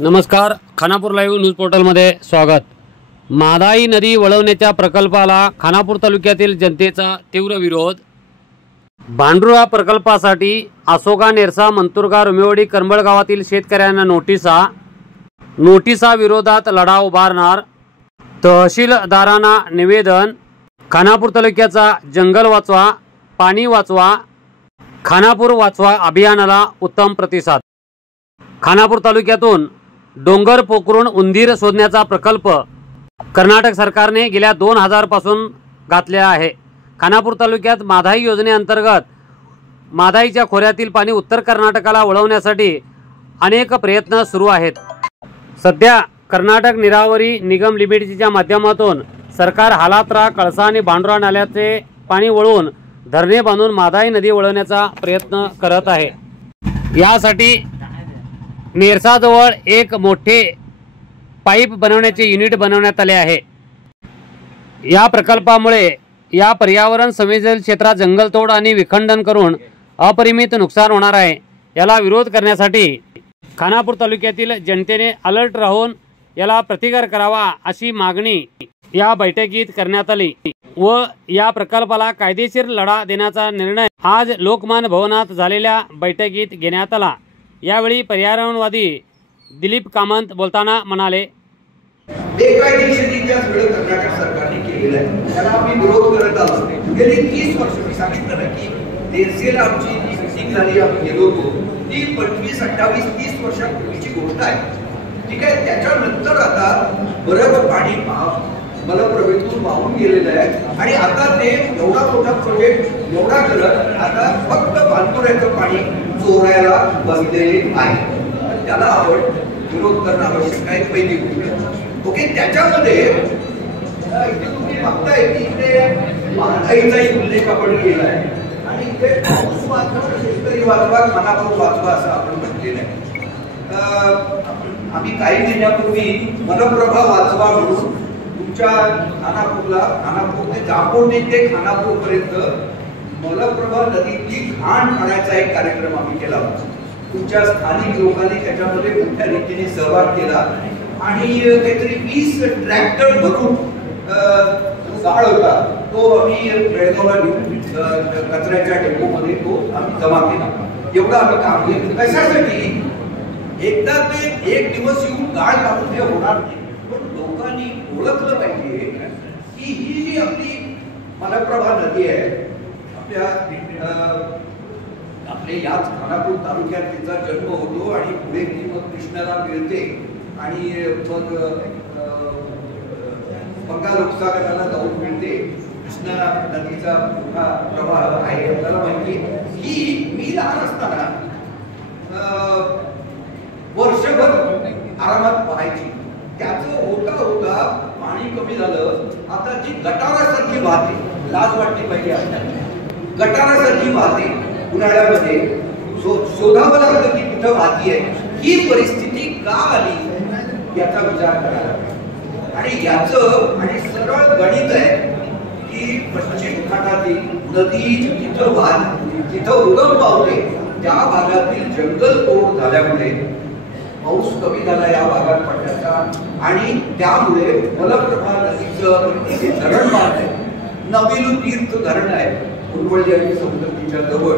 नमस्कार, Khanapur live news पोर्टलमध्ये स्वागत। मादाई नदी वळवण्याच्या प्रकल्पाला खानापूर तालुक्यातील जनतेचा तीव्र विरोध। भांडुरा प्रकल्पासाठी आसोगा, नेरसा, मंतुरगा, रुमेवाडी, करंबळ गावातील शेतकऱ्यांना नोटिसा विरोधात लढा उभारणार। तहसीलदारांना निवेदन। खानापूर तालुक्याचा जंगल वाचवा, पाणी वाचवा, खानापूर वाचवा अभियानाला उत्तम प्रतिसाद। खानापूर तालुक्यातून डोंगर पोखरून उंदीर शोधण्याचा प्रकल्प कर्नाटक सरकारने गेल्या 2000 पासून घातलेला आहे। खानापूर तालुक्यात मादाई योजनेअंतर्गत मादाईच्या खोऱ्यातील पाणी उत्तर कर्नाटकाला वळवण्यासाठी अनेक प्रयत्न सुरू आहेत। सध्या कर्नाटक निरावरी निगम लिमिटेडच्या माध्यमातून सरकार हालात्रा, कळसा आणि भांडुरा नाल्याचे पाणी वळवून धरणे बांधून मादाई नदी वळवण्याचा प्रयत्न करत आहे। यासाठी नेरसाजवळ एक मोठे पाईप बनवण्याचे युनिट बनवण्यात आले आहे। या प्रकल्पामुळे या पर्यावरण संवेदनशील क्षेत्रात जंगलतोड आणि विखंडन करून अपरिमित नुकसान होणार आहे। याला विरोध करण्यासाठी खानापूर तालुक्यातील जनतेने अलर्ट राहून याला प्रतिकार करावा अशी मागणी या बैठकीत करण्यात आली व या प्रकल्पाला कायदेशीर लढा देण्याचा निर्णय आज लोकमान्य भवनात झालेल्या बैठकीत घेण्यात आला। यावेळी पर्यावरणवादी दिलीप कामत बोलताना म्हणाले, बेकायदेशीरित्या सगळं कर्नाटक सरकारने केलेलं आहे, त्याला आम्ही विरोध करत आहोत। गेली 30 वर्ष मी सांगितलं ना की देशेला आमची जी मिटिंग झाली, आम्ही गेलो होतो, ती 25, 28, 30 वर्षांपूर्वीची गोष्ट आहे। ठीक आहे, त्याच्यानंतर आता बरंच पाणी मलप्रभेतून वाहून गेलेलं आहे आणि आता ते एवढा मोठा प्रोजेक्ट, एवढा करत आता फक्त भांडुऱ्याचं पाणी चोरायला बसलेले आहे। त्याला आपण विरोध करणं आवश्यक आहे, पहिली गोष्ट। ओके, त्याच्यामध्ये इथे तुम्ही बघताय की इथे महागाईचाही उल्लेख आपण केला आहे आणि इथे पाऊस वाचवा, शेतकरी वाचवा, खानापूर वाचवा असं आपण म्हटलेलं आहे। आम्ही काही महिन्यापूर्वी मलप्रभा वाचवा म्हणून तुमच्या खानापूर ते जांभोर्णी ते खानापूर पर्यंत मलप्रभा नदीची घाण काढायचा एक कार्यक्रम आम्ही केला होता। तुमच्या स्थानिक लोकांनी त्याच्यामध्ये मोठ्या रीतीने सहभाग केला आणि काहीतरी 20 ट्रॅक्टर भरून गाळ होता, तो आम्ही बेळगावला घेऊन कचऱ्याच्या डेपोमध्ये तो आम्ही जमा केला। एवढं आम्ही काम केलं। कशासाठी? एकदा ते एक दिवस येऊन गाळ काढून ते होणार नाही, पण लोकांनी ओळखलं पाहिजे की ही जी आपली मलप्रभा नदी आहे, आपले याच खानापूर तालुक्यात तिचा जन्म होतो आणि पुढे ती मग कृष्णाला मिळते आणि मग बंगाल उपसागराला जाऊन मिळते। कृष्णा नदीचा मोठा प्रवाह आहे, आपल्याला माहिती। ही मी लहान असताना वर्षभर आरामात पाहायची। त्याचं होता पाणी कमी झालं, आता जी गटारासारखी वाहते, लाज वाटली पाहिजे आपल्याला, गटारासारखी वाहते उन्हाळ्यामध्ये, शोधावं लागतं की कुठं वाहती आहे। ही परिस्थिती का आली याचा विचार करायला आणि याचं आणि सरळ गणित आहे की पश्चिम घाटातील नदी जिथं उगम पावते त्या भागातील जंगल तोड झाल्यामुळे पाऊस कमी झाला या भागात पडण्याचा आणि त्यामुळे मलप्रभा नदीचं धरण बांध आहे, नवीन तीर्थ धरण आहे कुरवळी आणि समुद्राच्या जवळ,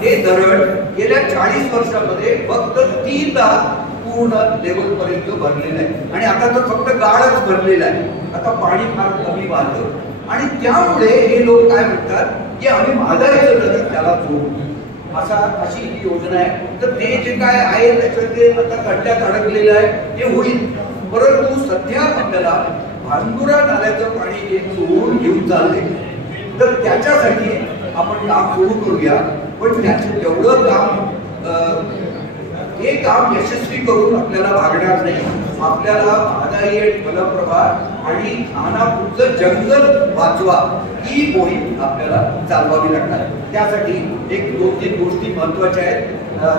हे धरण गेल्या 40 वर्षामध्ये फक्त 3दा पूर्ण लेवल पर्यंत भरलेलं आहे आणि आता तर फक्त गाळच भरलेला आहे। आता पाणी फार कमी वाढलं आणि त्यामुळे हे लोक काय म्हणतात की आम्ही मादाईचं नदी त्याला जोडू, अशी ही योजना आहे। तर ते जे काय आहे त्याच्यामध्ये आता खड्ड्यात अडकलेलं आहे, ते होईल, परंतु सध्या आपल्याला भांडुरा नाल्याचं पाणी जे चोरून घेऊन चालले, तर त्याच्यासाठी आपण काम सुरू करूया। पण त्याचं तेवढं काम, हे काम यशस्वी करून आपल्याला भागणार नाही। आपल्याला मादाई आणि मलप्रभा आणि खानापूरचं जंगल वाचवा ही मोहीम आपल्याला चालवावी लागणार। त्यासाठी एक 2-3 गोष्टी महत्वाच्या आहेत,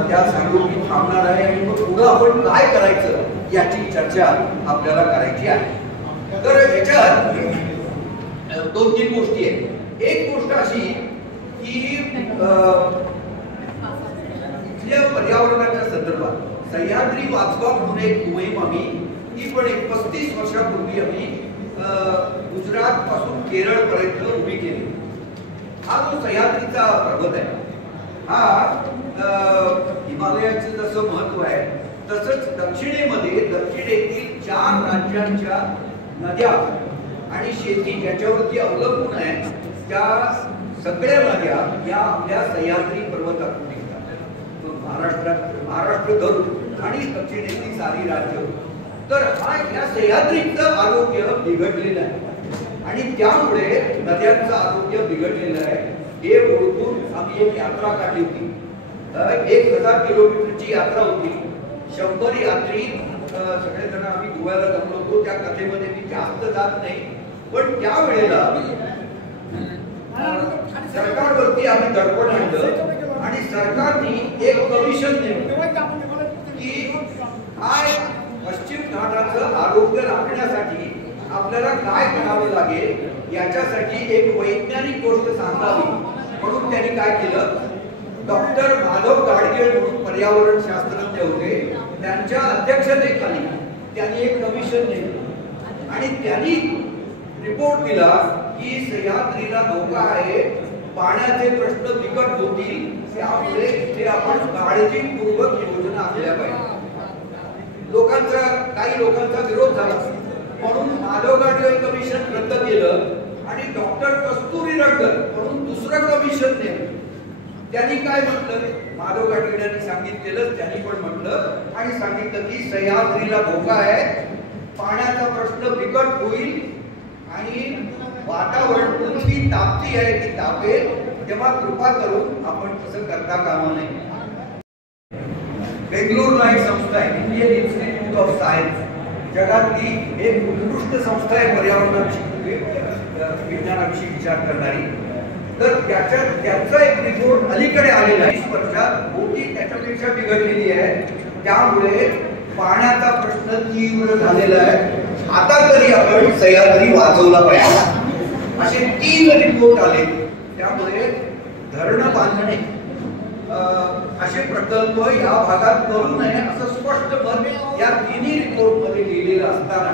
त्या सांगून मी थांबणार आहे आणि मग पुढे आपण काय करायचं याची चर्चा आपल्याला करायची आहे। तर याच्यात 2-3 गोष्टी आहेत। एक गोष्ट अशी की इथल्या पर्यावरणाच्या संदर्भात सह्याद्री वाचवा म्हणून एक मोहीम आम्ही ती पण एक 35 वर्षापूर्वी आम्ही गुजरात पासून केरळ पर्यंत उभी केली. हा जो सह्याद्रीचा पर्वत आहे हा हिमालयाचं जसं महत्व आहे तसंच दक्षिणेतील 4 राज्यांच्या नद्या आणि शेती ज्याच्यावरती अवलंबून आहे त्या सगळ्या नद्या या आपल्या सह्याद्री पर्वतातून निघतात. महाराष्ट्र धरून आणि दक्षिणेतील सारी राज्य. तर या सह्याद्रीचं आरोग्य बिघडलेलं आहे आणि त्यामुळे नद्यांचं आरोग्य बिघडलेलं आहे. हे ओळखून आम्ही एक यात्रा काढली होती. 1000 किलोमीटरची यात्रा होती. 100 यात्री सगळेजण आम्ही गोव्याला जमलो होतो. त्या कथेमध्ये मी जास्त जात नाही, पण त्यावेळेला सरकारवरती आम्ही दडपण आणलं आणि सरकारने एक कमिशन नेमलं की काय पश्चिम घाटाचं आरोग्य राखण्यासाठी आपल्याला काय करावं लागेल याच्यासाठी एक वैज्ञानिक गोष्ट सांगावी म्हणून त्यांनी काय केलं. डॉक्टर माधव गाडगीळ म्हणून पर्यावरण शास्त्रज्ञ होते, त्यांच्या अध्यक्षतेखाली त्यांनी एक कमिशन नेमलं आणि त्यांनी रिपोर्ट दिला की सह्याद्रीला धोका आहे, पाण्याचे प्रश्न बिकट होतील, त्यामुळे इथे आपण काळजीपूर्वक योजना आखल्या पाहिजे. काही लोकांचा विरोध झाला म्हणून माधव गाडगीळ कमिशन रद्द केलं आणि डॉक्टर कस्तुरी रंगन म्हणून दुसरं कमिशन नेमलं. त्यांनी काय म्हटलं, माधव गाडगीळ यांनी सांगितलेलं त्यांनी पण म्हटलं आणि सांगितलं की सह्याद्रीला धोका आहे, पाण्याचा प्रश्न बिकट होईल आणि वातावरण पृथ्वी तापती आहे ती तापेल, तेव्हा कृपा करून आपण तसं करता कामा नये. बेंगळुरूला एक संस्था आहे इंडियन इन्स्टिट्यूट ऑफ सायन्स, जगातली एक उत्कृष्ट संस्था आहे पर्यावरणाविषयी विज्ञानाविषयी विचार करणारी. तर त्याचा एक रिपोर्ट अलीकडे आलेला आहे. 20 वर्षात मोठी त्याच्यापेक्षा बिघडलेली आहे, त्यामुळे पाण्याचा प्रश्न तीव्र झालेला आहे. आता तरी आपण सह्याद्री वाचवला पाहिजे असे 3 रिपोर्ट आले. त्यामुळे धरण बांधणे असे प्रकल्प या भागात करू नये असं स्पष्ट मत या 3 रिपोर्ट मध्ये लिहिलेलं असताना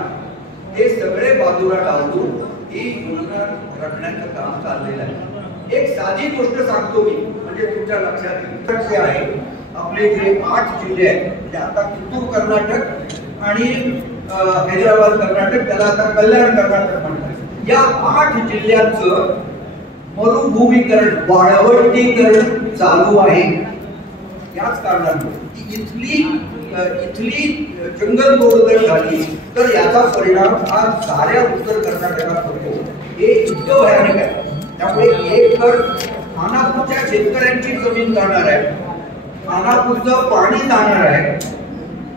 हे सगळे बाजूला टाळून ही योजना रखण्याचं काम चाललेलं आहे. एक साधी गोष्ट सांगतो मी म्हणजे तुमच्या लक्षात येईल आहे. आपले जे 8 जिल्हे आहेत म्हणजे आता चित्तूर कर्नाटक आणि हैदराबाद कर्नाटक, त्याला आता कल्याण कर्नाटक म्हणतात. या 8 जिल्ह्यांचं मरुभूमीकरण वाळवंटीकरण चालू आहे. याच कारणामुळे इथली जंगल तोडजड झाली तर याचा परिणाम हा साऱ्या उत्तर कर्नाटकात होतो. हे इतकं भयानक आहे. त्यामुळे एक तर खानापूरच्या शेतकऱ्यांची जमीन जाणार आहे, खानापूरचं पाणी जाणार आहे.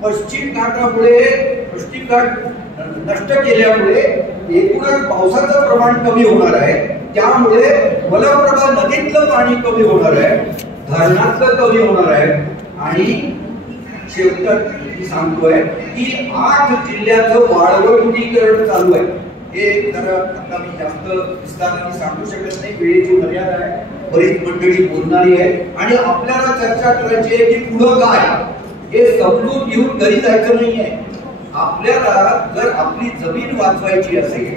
पश्चिम घाट नष्ट केल्यामुळे एकूणच पावसाचं प्रमाण कमी होणार आहे. त्यामुळे मलप्रभा नदीतलं पाणी कमी होणार आहे, धरणातलं कमी होणार आहे आणि शेवटत मी सांगतोय की 8 जिल्ह्याचं वाळवंटीकरण चालू आहे. हे तर आता मी जास्त विस्ताराने सांगू शकत नाही, वेळेची मर्यादा आहे, बरीच मंडळी बोलणारी आहे आणि आपल्याला चर्चा करायची आहे की पुढं काय हे समजून घेऊन घरी जायचं नाहीये. आपल्याला जर आपली जमीन वाचवायची असेल,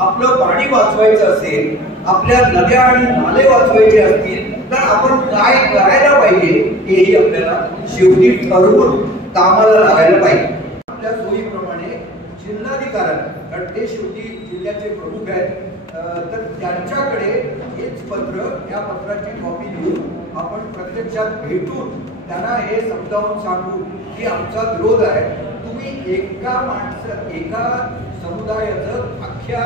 आपलं पाणी वाचवायचं असेल, आपल्या नद्या आणि नाले वाचवायचे असतील तर आपण काय करायला पाहिजे हेही आपल्याला शेवटी ठरवून कामाला लागायला पाहिजे. आपल्या सोयीप्रमाणे जिल्हाधिकाऱ्यांना, कारण ते शेवटी जिल्ह्याचे प्रमुख आहेत, तर त्यांच्याकडे हेच पत्र, या पत्राची कॉपी देऊन आपण प्रत्यक्षात भेटून त्यांना हे समजावून सांगू की आमचा विरोध आहे. तुम्ही एका समुदायाचं अख्ख्या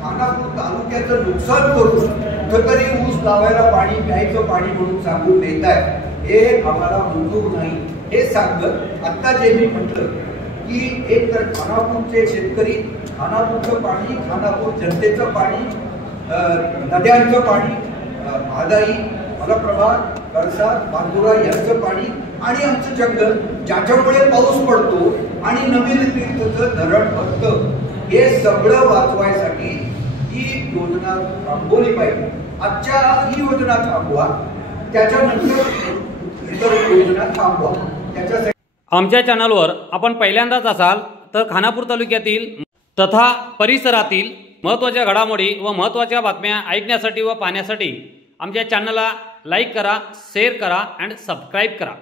खानापूर तालुक्याचं नुकसान करून कुठेतरी ऊस लावायला पाणी, प्यायचं पाणी म्हणून सांगून देताय, हे आम्हाला मंजूर नाही. हे सांगत आता जे मी म्हटलं की एक तर खानापूरचे शेतकरी, खानापूरचं पाणी, खानापूर जनतेचं पाणी, नद्यांचं पाणी, आदाई, मलप्रभा, कळसा, बांदुरा यांचं पाणी आणि आमचं जंगल ज्याच्यामुळे पाऊस पडतो आणि नवीन तीर्थचं धरण भरतं, हे सगळं वाचवायसाठी ही योजना थांबवली पाहिजे. आजच्या ही योजना थांबवा, त्याच्यानंतर इतर योजना थांबवा. त्याच्यासाठी आमच्या चॅनलवर आपण पहिल्यांदाच असाल तर खानापूर तालुक्यातील तथा परिसरातील महत्त्वाच्या घडामोडी व महत्त्वाच्या बातम्या ऐकण्यासाठी व पाहण्यासाठी आमच्या चॅनलला लाईक करा, शेअर करा आणि सबस्क्राईब करा.